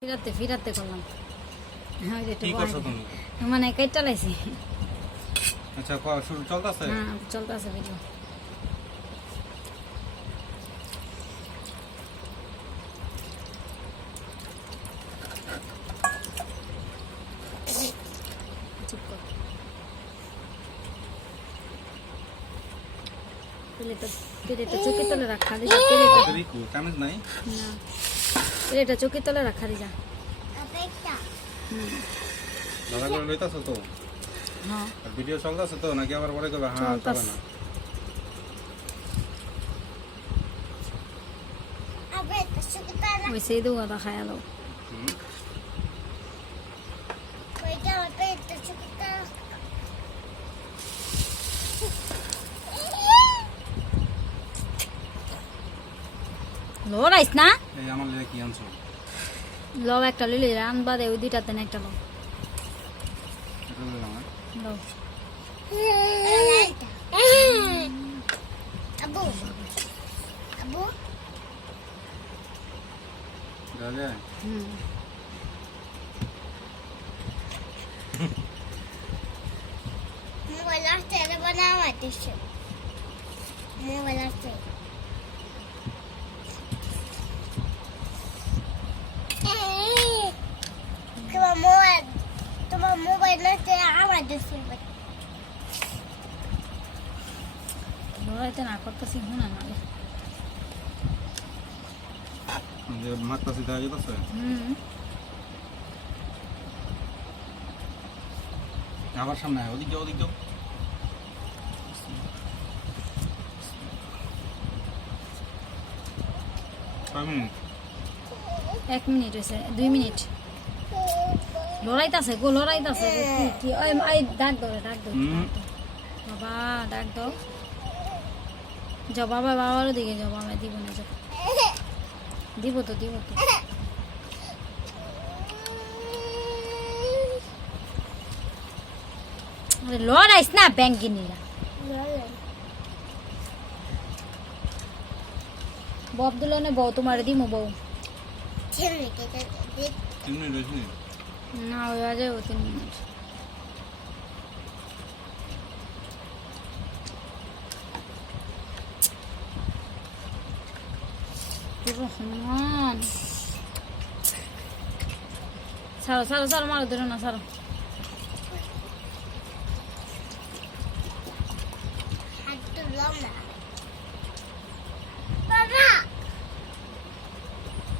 ফিরাতে করলাম। হ্যাঁ ওই যে কি করছো তুমি? মানে কেটে লাইছি। আচ্ছা শুরু চলতেছে? হ্যাঁ চলতেছে ভিডিও। চুপ কর। প্লেটটা চোখে তলে রাখা দি যা। রিকু চামচ নাই? না প্লেটটা চোখে তলে রাখা দি যা। দাদা করে লইতাছো তো? হ্যাঁ আর ভিডিও চলতেছে তো নাকি আবার পরে কবে হ্যাঁ চলে না? ওই সেই দেবো দা খায় আলো। লড়াইস না? এই আমার লাগে কি আনছো? লব একটা লিলি রান বাদে ওই দুইটাতে না একটা লব। এটা লইলাম না। লব আবু আবু দাদা মোবাইল আসতে বানাওয়া দিচ্ছে মোবাইল আসতে তোমার মোবাইল আসতে আমার দিচ্ছে লড়াইতে না করতেছি শুনে না যে মারতাছি দেখা যেতেছে? আবার সামনে আয়, ওদিক যাও ওদিক যাও। কয় মিনিট? 1 মিনিট হয়েছে 2 মিনিট লড়াইতাছে গো লড়াইতাছে কি ওই আই ডাক দাও বাবা ডাক দাও যাও বাবা বাবার দিকে যাও বাবা দিব না যাও দিব তো আরে লড়াইস না ব্যাংকিনিরা বব দিলে না বউ তোমার দিমু বউ 3 মিনিট হয়েছে? না ওই আজে 3 মিনিট রহমান সারো মারো ধরো না সারো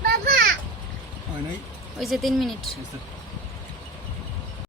বাবা হয় নাই? ওই যে 3 মিনিট হয়েছে।